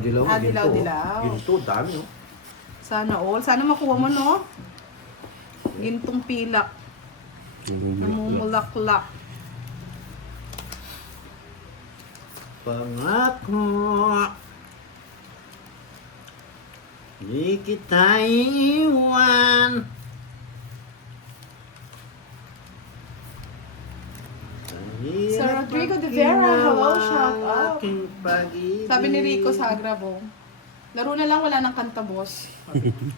Dilaw, ginto. dilaw. Ginto, dami, oh. Sana all. Sana makuha mo, no? Gintong pilak. Namumulaklak. Pangako, di kita iwan. Sir Rodrigo de Vera, hello, shout out. Sabi ni Rico sa Agrabo, laro na lang, wala nang kanta, boss.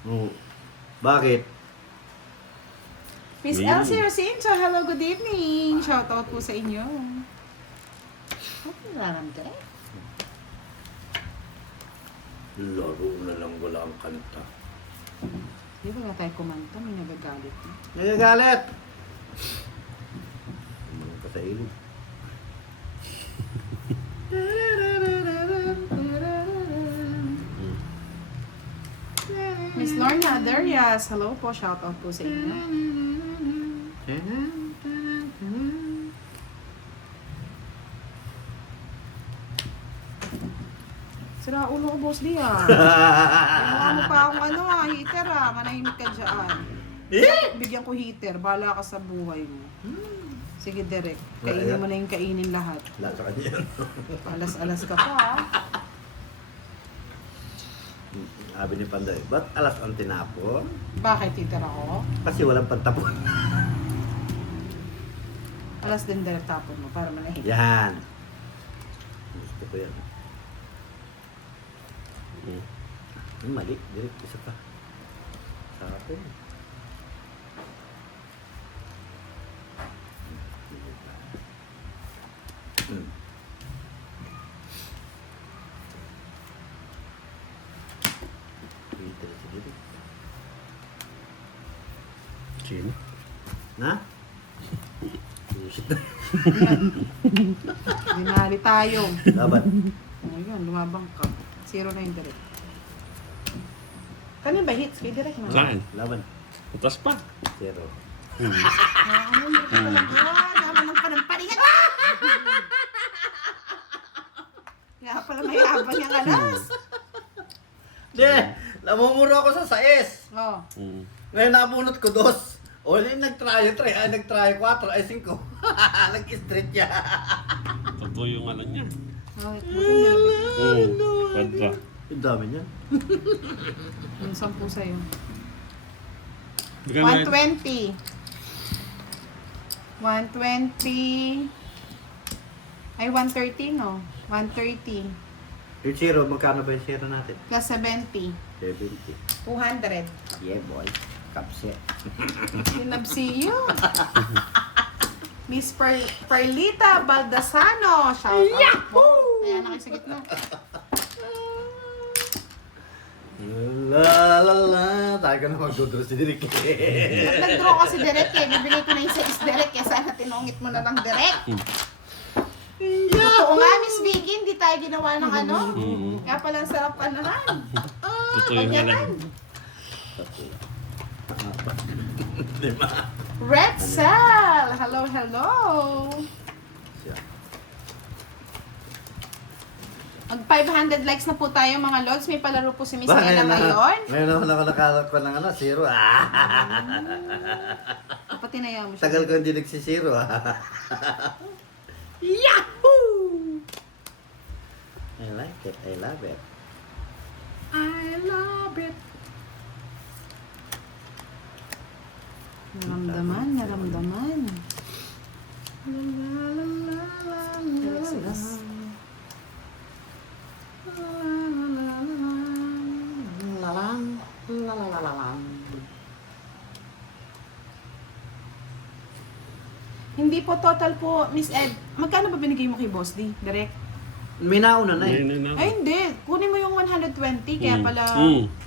Oh. Bakit? Miss Elsie Rosinto, hello, good evening. Shout out po sa inyo. Ano nararamdaman? Laro na lang, wala ang kanta. Di ba nga tayo kumanta? May nagagalit na. Nagagalit! Mga ka sa ilog. Miss Lorna Darias, hello po, shout out po sa inyo. Sira ulo ko, boss di ah. Ginawa mo pa akong heater ah. Manahimik ka dyan. Bigyan ko heater, bahala ka sa buhay mo. Sige, Derek. Kainin mo na yung kainin lahat. Lahat sa kanya yan. Alas-alas ka pa ah. Sabi ni Panday, ba't alas ang tinapon? Bakit heater ako? Kasi walang pantapon. Alas din Derek tapon mo para manahimik. Yan. Gusto ko yan. Mali, direct isa pa. Sa akin. Sino? Na? Dinali tayo. Laban. O yun, lumabang ka. Zero na yung Derek. Kanina ba hits? Kay Derek na. Saan? Laban. Utas pa. Zero. Ano yung talaga? Naman ng panampalingan. Kaya pala may abang yung alas. Di! Namumuro ako sa 6. Oh. Ngayon nabunot ko 2. O, nag-try 4, ay 5. Nag-straight niya. Totoo yung ano niya. Oh, Padra. Ang dami niyan. yung 10 sa'yo. Bigyan mo 120. 120. Ay, 130, no? 130. Yung zero, magkano ba yung zero natin? Plus 70. 70. 200. Yeah, boy. Kapse. Sinabsi you. Miss Perlita Baldasano. Shout out po. Ayan, nakisagit na. La la la. Tayo ka na magdodro si Derek. At nag-draw kasi direct eh. Bibigay ko na yung 6 direct eh. Sana tinungit mo na lang direct. Totoo nga, Miss Vicky, hindi tayo ginawa ng ano. Kaya palang sarap ka naman. Totoo yung Ganyan. ano. Diba? Red Cell! Hello, hello! Mag 500 likes na po tayo mga lods. May palaro po si Miss Ella ngayon. Ngayon naman ako nakalako ng ano, zero. Pati na yan mo siya. Tagal ko hindi nagsisiro. Yahoo! I like it. I love it. I love it. Naramdaman, naramdaman. Hindi po total po, Miss Ed. Magkano ba binigay mo kay Boss D? Direct? May nauna na eh. Ay, hindi. Kunin mo yung 120, kaya pala...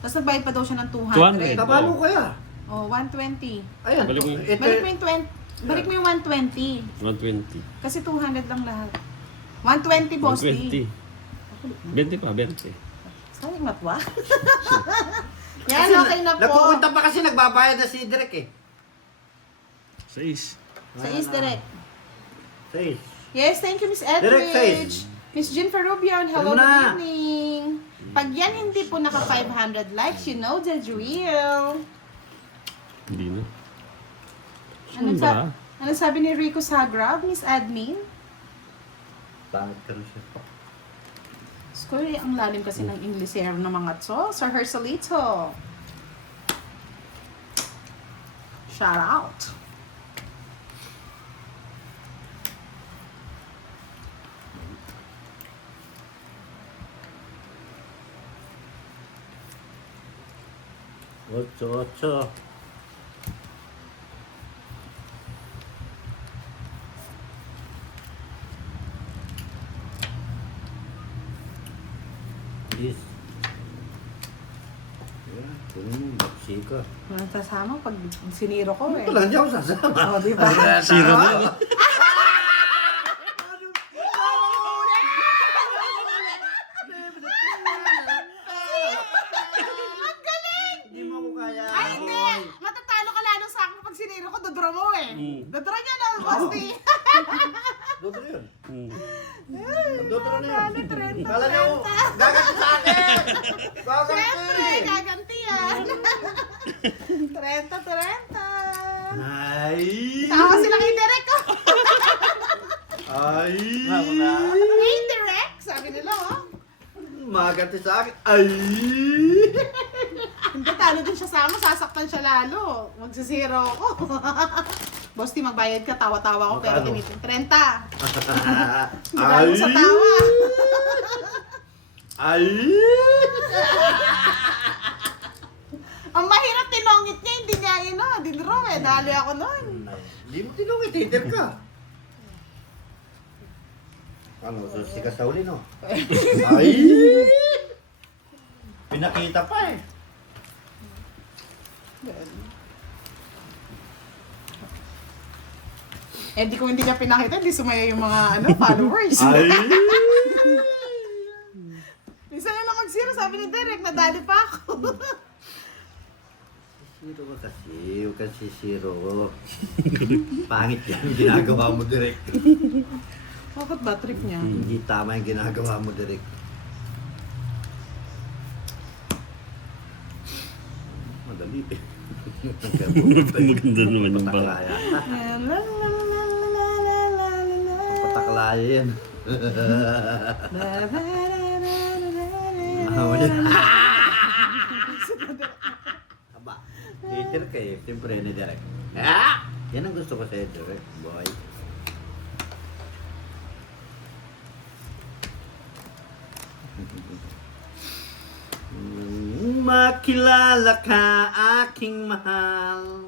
Tapos nagbayad pa daw siya ng 200. 200. Tabalo ko ya. Oh, 120. Ayan. Balik mo. Ito, Balik mo yung 20. Balik mo yung 120. 120. Kasi 200 lang lahat. 120, Boss D. 120. 20 pa, 20. Sayang matwa. Yan, okay na po. Nagpupunta pa kasi nagbabayad na si Derek eh. 6. Sa is direct. 6. Yes, thank you, Miss Direct Edwidge. face. Miss Jean Ferrubian, hello, Alam mo na. good evening. Pag yan hindi po naka 500 likes, you know the drill. Hindi na. Ano, Ano ba? ano sabi ni Rico Sagrab, Miss Admin? Pangit ka rin siya. Skoy, ang lalim kasi ng Inglesero ng mga to. Sir Hersalito. Shout out. Ocho. Please. Yeah, kunin mo, baksi ka. Walang sasama pag siniro ko eh. Ito lang, hindi ako sasama. Oh, di ba? Zero na yun. Ang galing! Hindi mo ako kaya. Ay, hindi! Matatalo ka lalo sa akin pag siniro ko, dodro mo eh. Mm. Dodro niya na, Basti. Dodro yun. Mm. Dodro na yun. 30. Kala niyo, gaganti sa akin! Siyempre, Gaganti! gaganti yan. 30. Ay! Tawa sila kay Derek ko. Ay! Hey, Derek! Sabi nila, oh. Maganti sa akin. Ay! Hindi, talo din siya sa amin. Sasaktan siya lalo. Magsisiro ako. Bosti, magbayad ka. Tawa-tawa ko. Pero Magkano? gamitin 30. Hindi Ay! mo sa tawa. Ay! Ang mahirap tinongit niya. Hindi niya dinro eh. Dali ako nun. Hindi mo tinungit. Hater ka. Ano, susi ka sa uli, no? Ay! Pinakita pa eh. Eh, di ko hindi niya pinakita. Hindi sumaya yung mga followers. Ay! Minsan na lang mag-zero. Sabi ni Derek, nadali pa ako. Siro ka kasi. Huwag kang sisiro. Pangit yan. Ginagawa mo direct. Bakit ba trip niya? Hindi tama yung ginagawa mo direct. Madali eh. Maganda naman yung baka. Pataklaya. La, la, la, la, la, la, la, la, la. Pataklaya yan. La, la, la, la, la, la, Awa la, yan. la. Aba, hater ka eh. Siyempre ni Derek. Ah! Yan ang gusto ko sa'yo, Derek. Boy. Makilala ka, aking mahal.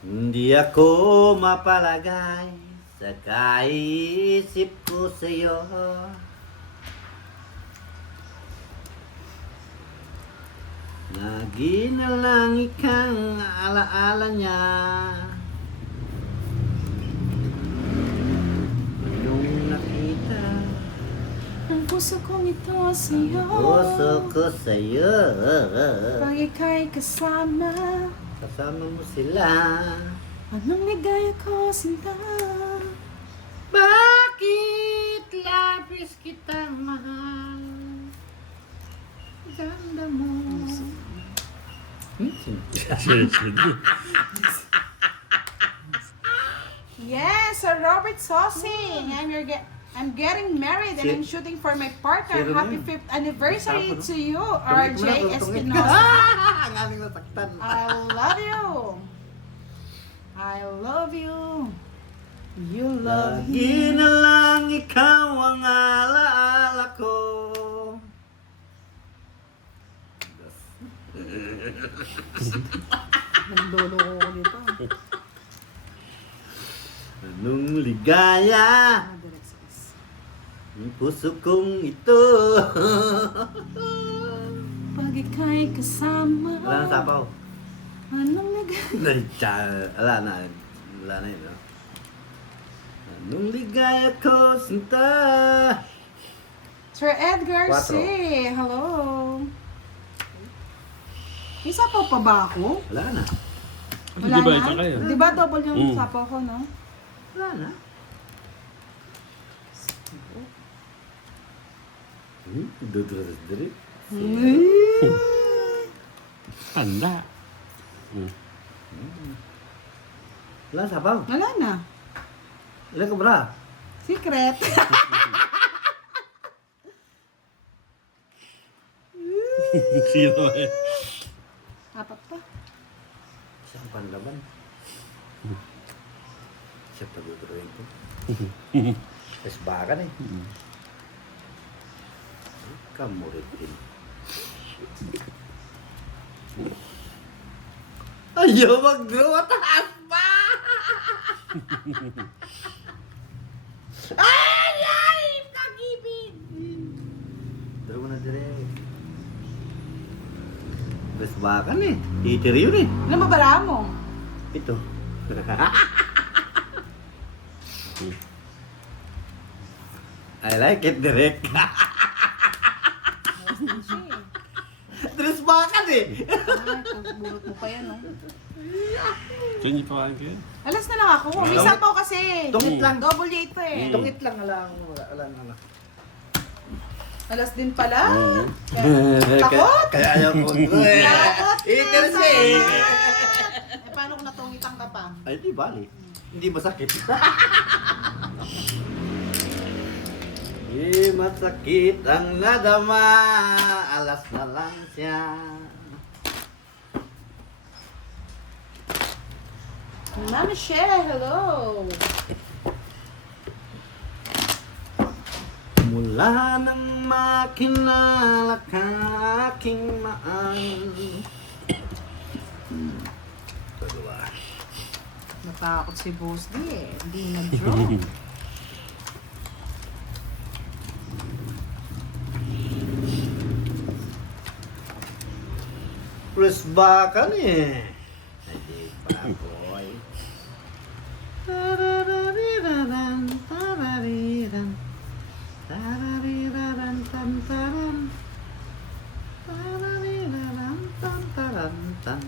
Hindi ako mapalagay sa kaisip ko sa'yo. Lagi na lang ikang alaala niya. Yung nakita Ang puso kong ito sa'yo. puso ko sa'yo. Pag ika'y kasama, Kasama mo sila. anong ligaya ko sinta. Bakit labis kitang mahal? Ganda mo. Yes, Sir Robert Sosing. I'm getting married and I'm shooting for my partner. Sino Happy na yun? 5th anniversary Tapo, no? to you, Tungit mo RJ na, tungit. Espinosa. Ang aming nasaktan. I love you. I love you. You love me. Lagi na lang ikaw ang alaala ko. Nandolo ko dito. Anong ligaya Ah, direct success. ang puso kong ito. Pag ika'y kasama, Wala na sapaw. anong ligaya? Wala na. Wala na yun. No? Anong ligaya ko, sinta? Sir Edgar Quatro. C. Hello. May sapaw pa ba ako? Wala na. Wala Di ba na? ito kayo? Di ba double yung Mm. sapaw ko, no? Wala na. Dudulas diri. Tanda. Wala sabaw. Wala na. Ilan ka bra? Secret. Sino eh? Apat pa. Siyang panlaban. Siya pag-utuloyin ko. Tapos bakan eh. Kamurit din. Ayaw mag-draw. Taas pa! Ay! Ay! Pag-ibig! Draw mo na direct. Tapos bakan eh. Hitir yun eh. Ano ba bara mo? Ito. I like it, Direk. Tres bakan eh. Burot mo pa yan, no? Kanya pa kayo? Alas na lang ako. Minsan po kasi. Tungit lang. Double date eh. Tungit lang alang. Alas din pala. Kaya, Takot? kaya ayaw ko. Takot na, Iteres eh. sayang. Eh, paano kung natungitan ka pa? Ay, di bali. Hindi masakit. Di masakit ang nadama. Alas na lang siya. Mama Share, hello. Mula nang makilala ka aking mahal. Pagawa. Natakot si Boss D eh. Hindi nag-draw. Plus bakan eh. Hindi pa boy. Tararariran, tarariran. Tarariraran, tan, taran. Tarariraran, tan, taran, tan.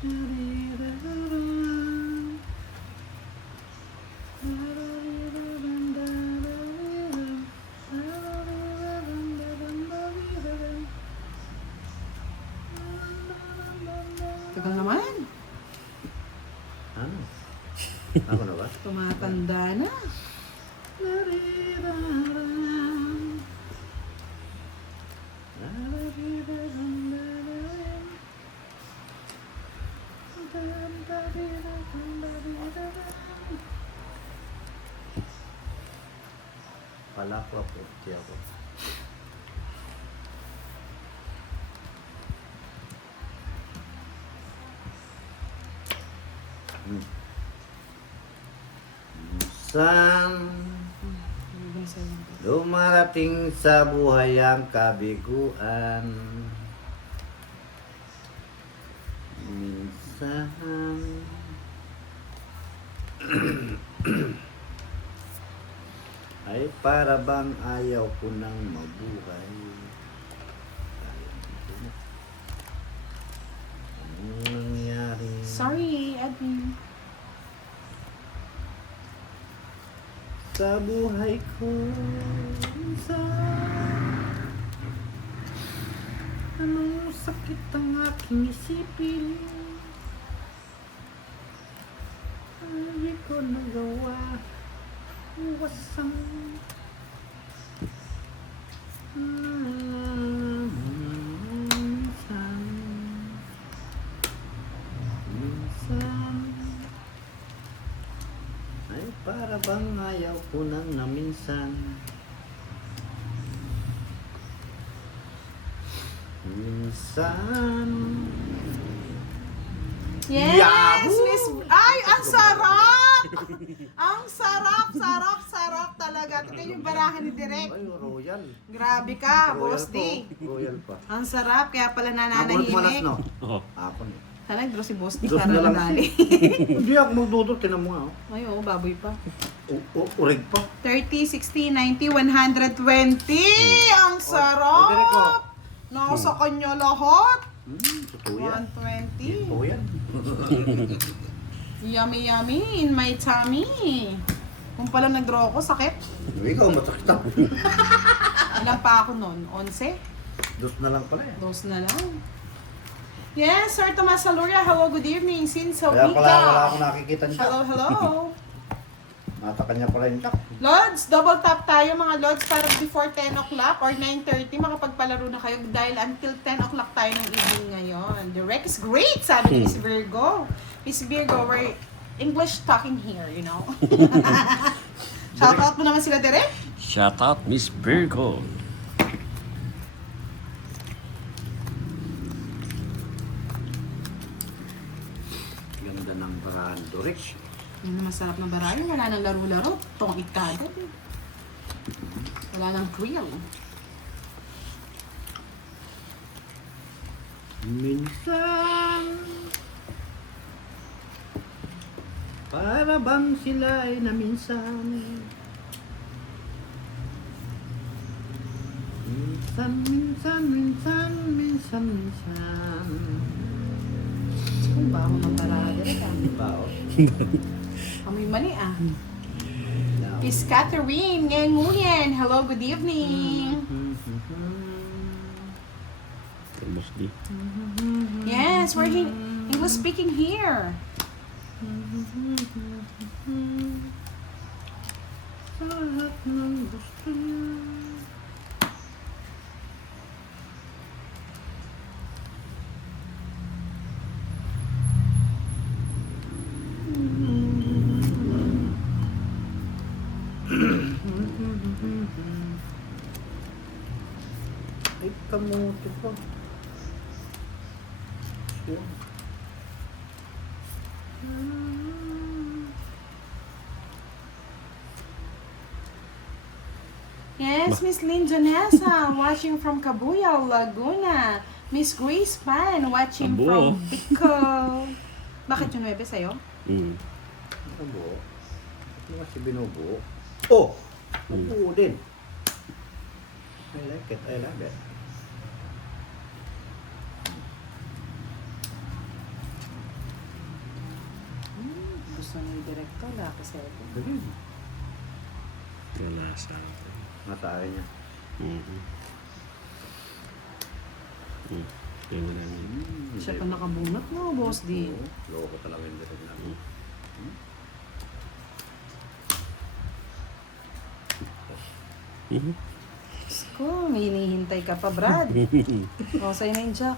Tarariraran. Tarariraran, tarariraran. Tarariraran, tarariraran. Tagal naman. Ano? Ako na ba? Tumatanda na. Pala ko ako. Minsan dumarating sa buhay ang kabiguan. Minsan ay para bang ayaw ko nang mabuhay. Anong nangyari? Sorry, admin. Sa buhay ko minsan, anong sakit ang aking isipin? Hindi ko nagawa iwasan. Minsan ay para bang ayaw ko nang na minsan. Minsan. Yes, Yahoo! Miss. Ay, ang sarap! Ang sarap talaga. Tingnan yung barahan ni Direk. Ay, royal. Grabe ka, Royal Boss po. D. Royal pa. Ang sarap, kaya pala Ako malas, nananahimik. no? Oo. Ako no. Sana nag-draw si Boss D Dos para na lang. nadali. Hindi ako magdudot. Tinan mo nga. Oh. Ay, oo, baboy pa. Urig pa. 30, 60, 90, 120! Ang Direk, oh. sarap! Nasa kanya lahat. Totoo yan. 120. Totoo yan. Yummy, yummy in my tummy. Kung pala nag-draw ako, sakit. Ikaw, masakit ako. Ilan pa ako nun? 11? Dos na lang pala eh. Dos na lang. Yes, Sir Tomas Saluria. Hello, good evening. Since a Kaya week pala wala akong nakikita niya. Hello, hello. Mata kanya pala yung tak. Lods, double tap tayo mga Lods para before 10 o'clock or 9:30 makapagpalaro na kayo dahil until 10 o'clock tayo ng evening ngayon. The rec is great, sabi ni Miss Virgo. Miss Virgo, we're English talking here, you know. Shoutout mo naman sila, Derek. Shout out Miss Virgo. Ganda ng Barando Rich. Yun ang masarap ng barayo. Wala nang laro-laro. Tongit ka agad eh. Wala nang thrill. Minsan para bang sila ay naminsan. Minsan, minsan, minsan, minsan, minsan. Kung ba ako ng barayo, Derek ah. Bao. Amoy mali ah. Miss Catherine Nguyen. Hello, good evening. Almost di. Yes, we're English speaking here. Lahat ng gusto niya. Ay, kamote pa. Yun. Yes, Miss Lynn Janessa, watching from Cabuyao, Laguna. Miss Grace Pan, watching Abo. from Bicol. Bakit yung 9 sa'yo? Ano buo? Ano kasi binubuo? Oh! Nabuo din. I like it. I love it. Gusto ni Director, laki sa'yo. Galing. Wala sa akin. Matay niya. Yung mo namin. Siya pa nakabunot mo, Boss D. Oo, loko talaga yung direct namin. Diyos ko, may hinihintay ka pa, Brad. O, sa'yo na yung jack.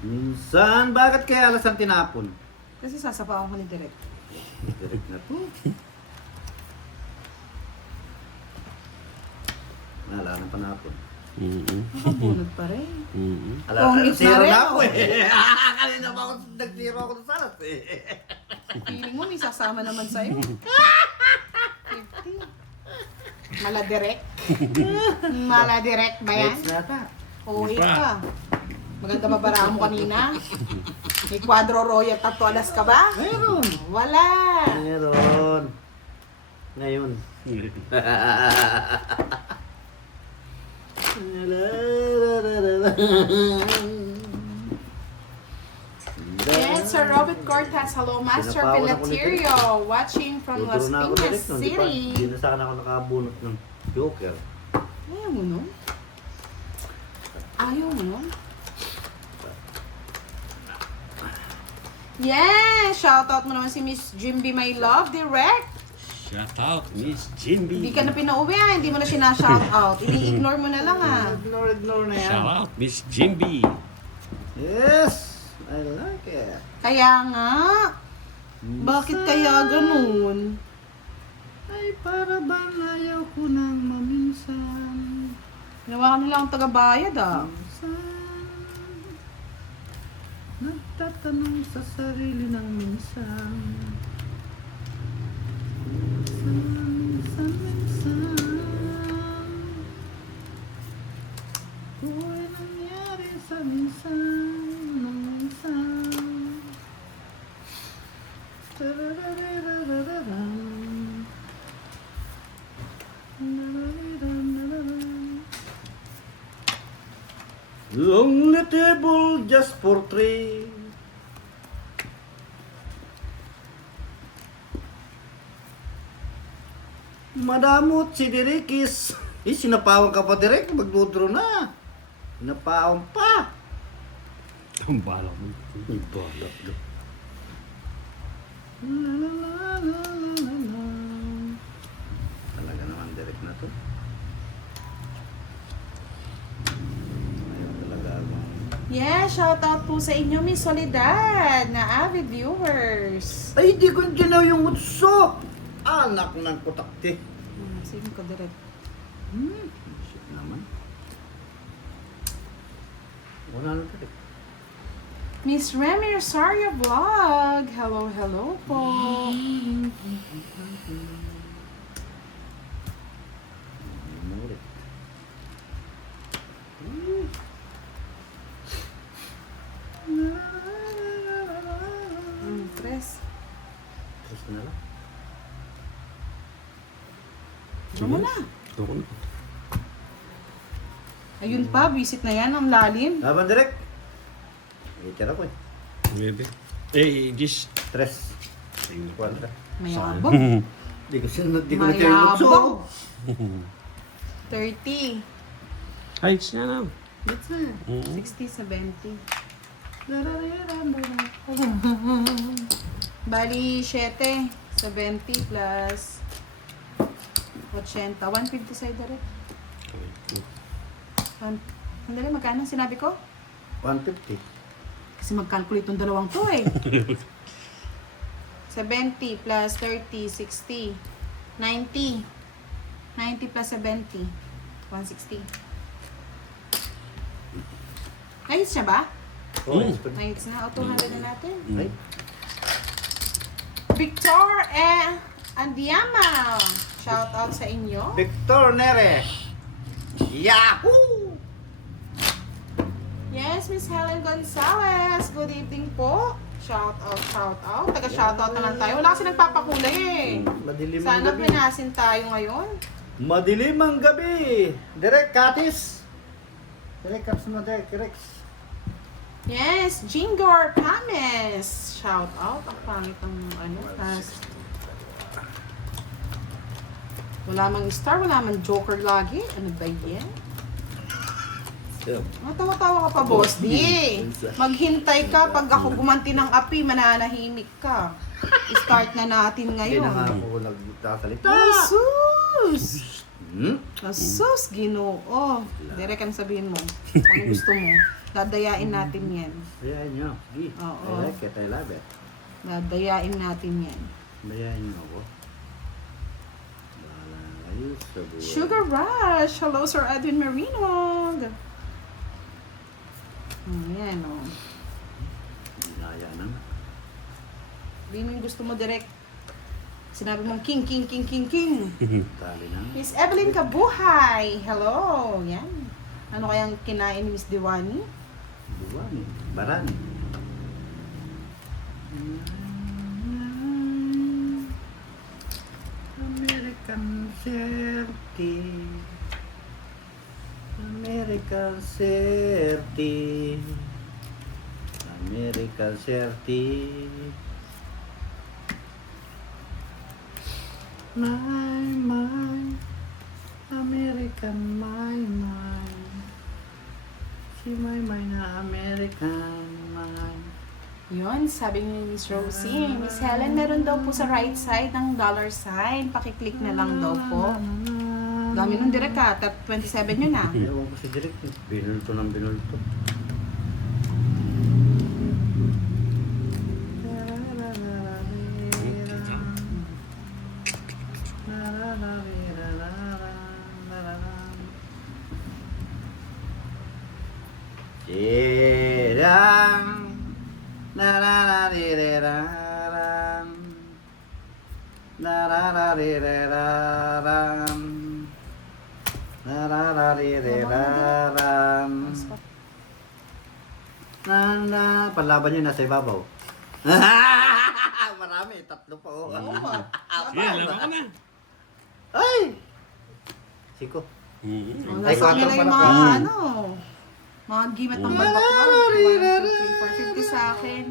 Minsan, bakit kaya alas ang tinapon? Kasi sasapawan ko ni Direk. Direct na to. Wala nang panapon. Nakabunot pa rin. Ala, Pongit na zero rin. na ako eh. Kanina pa ako nag-zero ako sa salas eh. Feeling mo, may sasama naman sa'yo. 50. Mala Direk. Mala Direk ba yan? Next nata. Oo, Di pa. ka. Maganda mabara mo kanina. May Quadro Royal Tatualas ka ba? Meron. Wala. Meron. Ngayon. Yes, Sir Robert Cortez. Hello, Master Pinapawan ako ni Pilaterio. Watching from Las Tuturo na ako Piñas direct nun. Hindi City. na sana ako nakabunot ng joker. Ayaw mo nun? Ayaw mo nun? Yes! Shoutout mo naman si Miss Jimby My Love, direct. Shout out Miss Jimby. Hindi ka na pinauwi ah, hindi mo na sinashoutout. Ini-ignore mo na lang ah. Ignore na yan. Shout out Miss Jimby. Yes! I like it. Kaya nga, bakit kaya ganun? Ay, para bang ayaw ko nang maminsan. Ginawa ka nilang taga-bayad ah. Minsan, nagtatanong sa sarili ng minsan. Minsan, minsan. Kung nangyari sa minsan, nung minsan. Tararararararam. Lonely table just for three. Madamot si Dirikis. Sinapawan ka pa, Direk. Magdudro na. Sinapawan pa. Ang balak mo. May balak do. La la la la la la. Talaga naman Direk na to. Ayaw talaga ako. Yeah, shout out po sa inyo, Miss Soledad, na avid viewers. Ay, di ko ginaw yung utso. Anak ng kutakti. Sige ko direct. Shit naman. Wala na Direk. Miss Remy Rosario Vlog. Hello, hello po. Mulit. Tres. Tapos na lang. Ano mo na? Ako na. Ayun pa, visit na yan, ang lalim. Laban Direk. Itira ko eh. Maybe. Eh, just... Tres. Kwadra. Mayabang. Di ko na yung utso. Mayabang. 30. Ay, siya na. That's na. 60, 70. Bali, 7. 70 plus 80. 150 sa'yo direct. Sandali, magkano sinabi ko? 150. Kasi mag-calculate yung dalawang to eh. 70 plus 30, 60. 90. 90 plus 70. 160. Ayos siya ba? Oh, Mm. expert. Ayos na. O, 200 na natin. Ay, Victor Andiama. Shout out sa inyo. Victor Nere. Yahoo! Yes, Miss Helen Gonzalez. Good evening po. Shout out, shout out. Taga-shout out na lang tayo. Wala kasi nagpapakulay eh. Madilim ang Sana gabi. pinasin tayo ngayon. Madilim ang gabi. Direk Katis. Direk Caps mo, Direk Rex. Yes, Jingor Pames. Shout out. Ang pangit ng ano. Wala mang star, wala mang joker lagi. Ano ba yan? Matawa-tawa ka pa, boss. Di. Maghintay ka. Pag ako gumanti ng api, mananahimik ka. Start na natin Hindi na nga ngayon. ako nagtasalita. Asus! Hmm? Asus, ginoo. Direk ang sabihin mo. Kung ano gusto mo. Dadayain natin yan. Bayahin nyo. Sige. Oo. I like it. I love it. Dadayain natin yan. Bayahin nyo ako. Bahala na kayo sa buhay. Sugar Rush! Hello, Sir Edwin Marinog! Yan, o. Naya naman. Hindi mo yung gusto mo direct. Sinabi mong king, king, king, king, king. Tali na. Miss Evelyn Kabuhay! Hello! Yan. Ano kayang kinain ni Miss Diwani? Buwan. Barani. American Certi. American Certi. American Certi. My, American, my. Si my na American, my. Yun, sabi ni Miss Rosie. Miss Helen, meron daw po sa right side ng dollar sign. Pakiclick na lang daw po. Dami nung direct ka. 27 yun ah. Ewan ko si Direk. Binulto ng binulto. Sirang nararariraram nararariraram nararariraram panlaban nyo nasa ibabaw. Marami, tatlo pa oh. Oo nga. Sige, laban ka na. Ay! Siko. Wala Ay, sa kanila kwatro yung pala. mga ano. Mga gimat ng balbak. 1, 2, 3, 450 sa akin.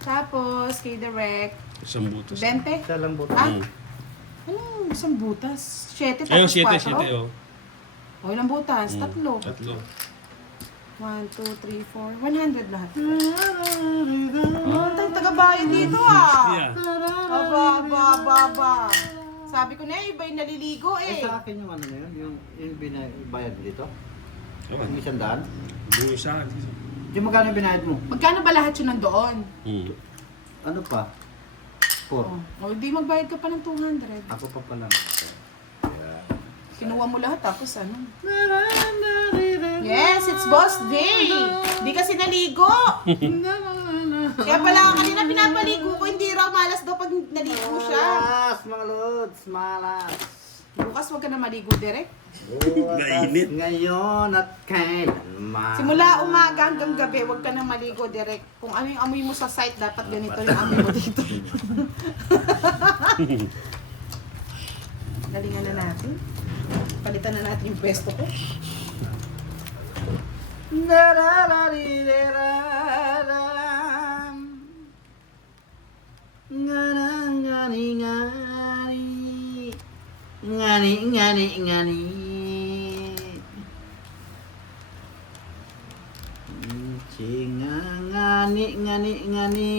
Tapos, kay Direct, Isang butas. 20. Isa lang buto. Ah? Anong isang butas? 7 Ayun, tapos 7, 4? 7, oh. O, ilang butas? Mm, Tatlo. Tatlo. 1, 2, 3, 4. 100 lahat. Oh, taga-bayan dito ah. Yeah. Aba. Sabi ko na iba yung naliligo Eh, eh. sa akin yung ano na yun, yung bayad mo dito. Oh, Yung 100. buo sa akin. Yung magkano yung binayad mo? Magkano ba lahat yun nandoon? Mm. Ano pa? 4. O, di magbayad ka pa ng 200. Ako pa pala. Kaya... Kinuha mo lahat tapos ano? Yes, it's boss day! Di kasi naligo! Kaya pala kanina pinapaligo ko, hindi raw malas daw pag naligo siya. Malas, mga lods, malas. Bukas wag ka na maligo direct. Mainit. Ngayon at kailanman. Simula umaga hanggang gabi, wag ka na maligo direct. Kung ano yung amoy mo sa site, dapat ganito yung amoy mo dito. Galingan na natin. Palitan na natin yung pwesto ko. Ngani. Ngani.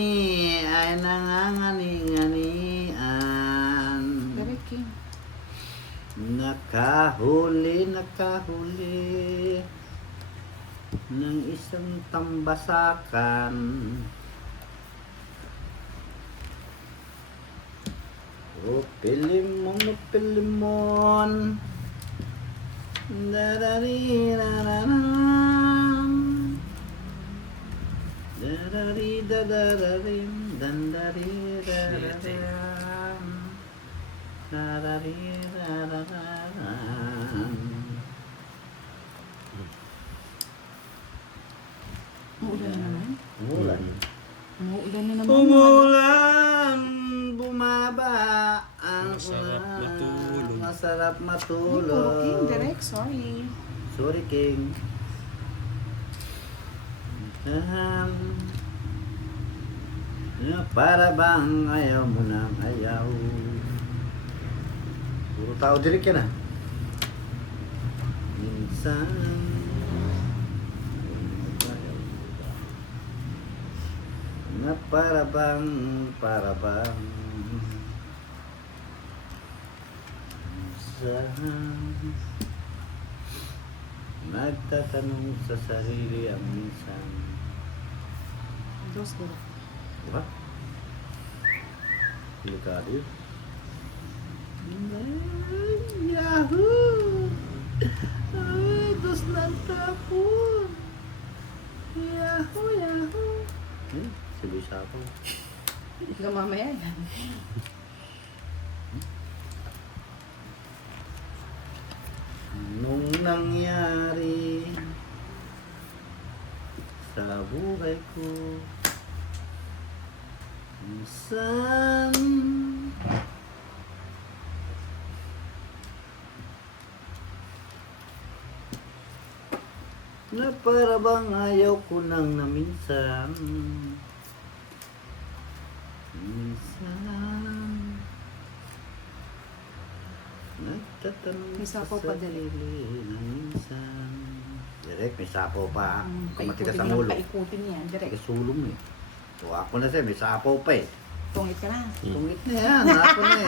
Ay nanganganian. Direct King. Nakahuli ng isang tambasakan. O pilimon. Dararirararam. Dararidadararim. Dandarirararam. Dararirararam. Umuulan na naman. Umulan. Umuulan na naman. Umulan, bumaba ang Masarap ulan. matulog. Masarap Ay, puro King, matulog. direct, sorry. Sorry, King. Para bang ayaw mo nang ayaw. Puro tao direct yan ah. Minsan na para bang minsan nagtatanong sa sarili ang minsan. Dos direct. Diba? Delikado yun. Yahoo! Ay, dos na tapon. Yahoo! Si Luis ako. Hanggang mamaya yan. Nung nangyari sa buhay ko, minsan na para bang ayaw ko nang na minsan. Nagtatanong May sa sapaw pa, Direk. sarili na minsan. Direk, may sapaw pa. Kung matigas Paikutin ang lang, ulo. paikutin yan, direct. Tigas sulong eh. O ako na siya, may sapaw pa eh. Tungit ka na. Tungit na yan, ako na eh.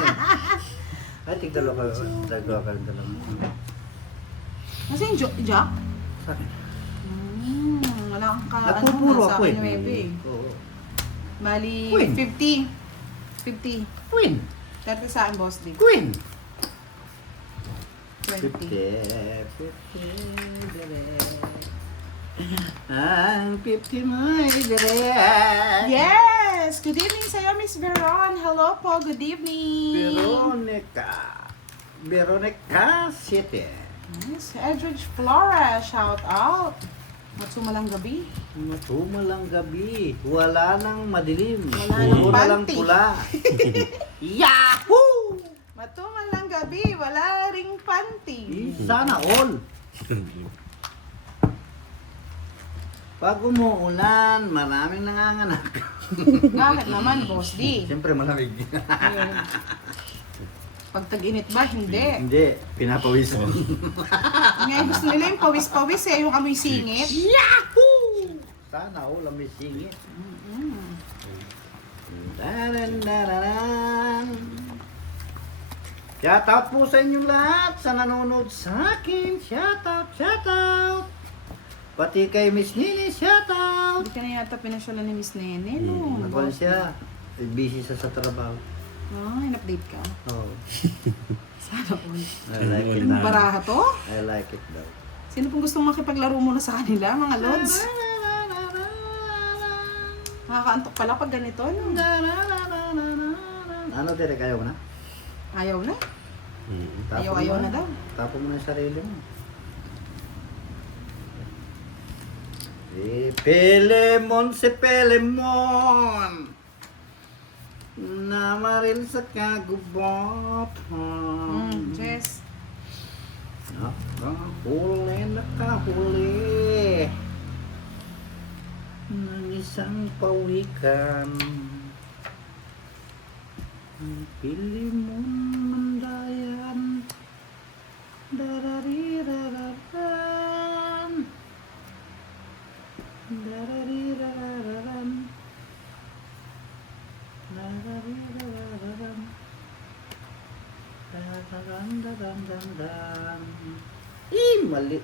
Ay, tigdalo ka lang dalawa. Kasi yung Jack? Sa akin. Wala kang Nagpupuro sa ako akin, eh. 9. Oo. Bali, Queen. 50. Queen! 30 sa akin, boss D. Queen! 20. 50, direk. Ang 50 mo ay direk. Yes! Good evening sa'yo, Miss Veron. Hello po, good evening. Veronica City. Nice. Edridge Flora, shout out. Matsumalang gabi. Matumalang gabi. Wala nang madilim. Wala Puro nang na lang panty. pula. Yahoo! Matumalang gabi, wala ring panty. Sana all. Pag umuulan, maraming nanganganak. Bakit naman, boss D? Siyempre malamig. Ayun. Pag tag-init ba? Hindi. Hindi, pinapawisan. Ngayon gusto nila yung pawis-pawis eh, yung amoy singit. Yahoo! Sana all may singit. Mm. Daran. Shout out po sa inyong lahat sa nanonood sa akin. Shout out. Pati kay Miss Nini, shout out. Hindi ka na yata pinasyalan ni Miss Nene, no? Nagwan siya. Busy siya sa trabaho. Ah, in-update ka. Oh, Sana all. I like it Yung daw. baraha to? I like it daw. Sino pong gustong makipaglaro muna sa kanila, mga lods? Nakakaantok pala pag ganito, no? Ano, Tere, kayo mo na? Ayaw na. Mm. Ayaw na daw. Tapo mo na yung sarili mo. Si Pelemon namaril sa kagubot. Jess. Nakahuli ng isang pawikan. Ang pili mong mandayan. Dararirararan. Dararirararan. Dararirararan. Dararirararan. Mali.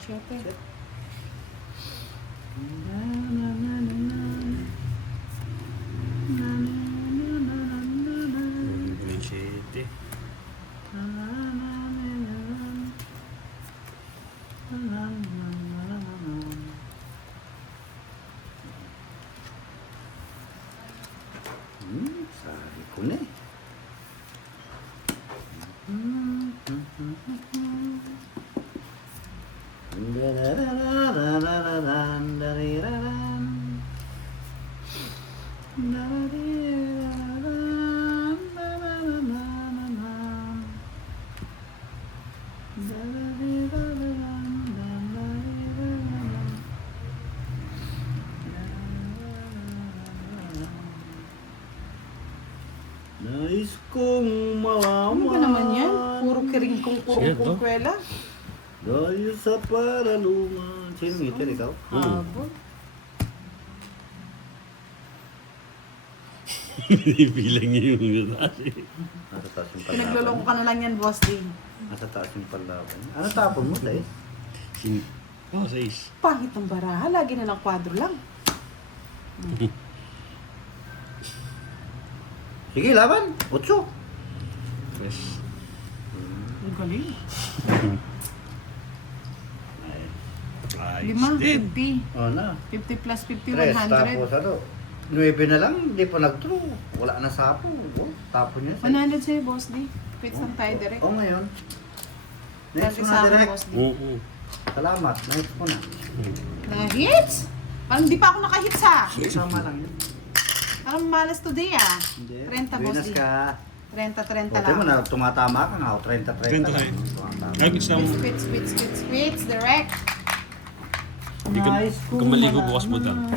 Siyete. Na na na na na. Na na na na na na. 27. Na na na na na. Na na na na na. Sabi ko na eh. Nais kong malaman. Ano ba naman yan? Puro kiringkong, puro Shit, no? kwela. Dahil sa paralungan. Sino ngiter, ikaw? Habol. Bilang niya yung mensahe. Nasa taas yung Pinagloloko palaban. ka na lang yan, boss din. Nasa taas yung palaban. Ano tapon mo, Tais? Oh, 6. Pangit ng baraha, lagi na lang kwadro lang. Sige, laban. 8. Yes. Ang galing. Ay, 5, dead. 50. O na. 50 plus 50, 3. 100. Tapos ano? 9 na lang. Hindi pa nag-true. Wala na sapo. Oh, tapon niya. 100 sa'yo, boss D. Quits lang tayo direct. O ngayon. Next mo Sabi sa na akin, direct. boss D. Oo. Salamat. Next mo na. Na-hits? Parang di pa ako nakahits ha. Sama lang yun. Parang malas today ah. Hindi. 30, boss Buenas D. ka. 30 Buti mo lang. na tumatama ka nga. 30 30 lang. lang. Tumatama. Ay, gusto mo. Quits, direct. Hindi ka, Nais kong kung maligo bukas mo malaman. daw.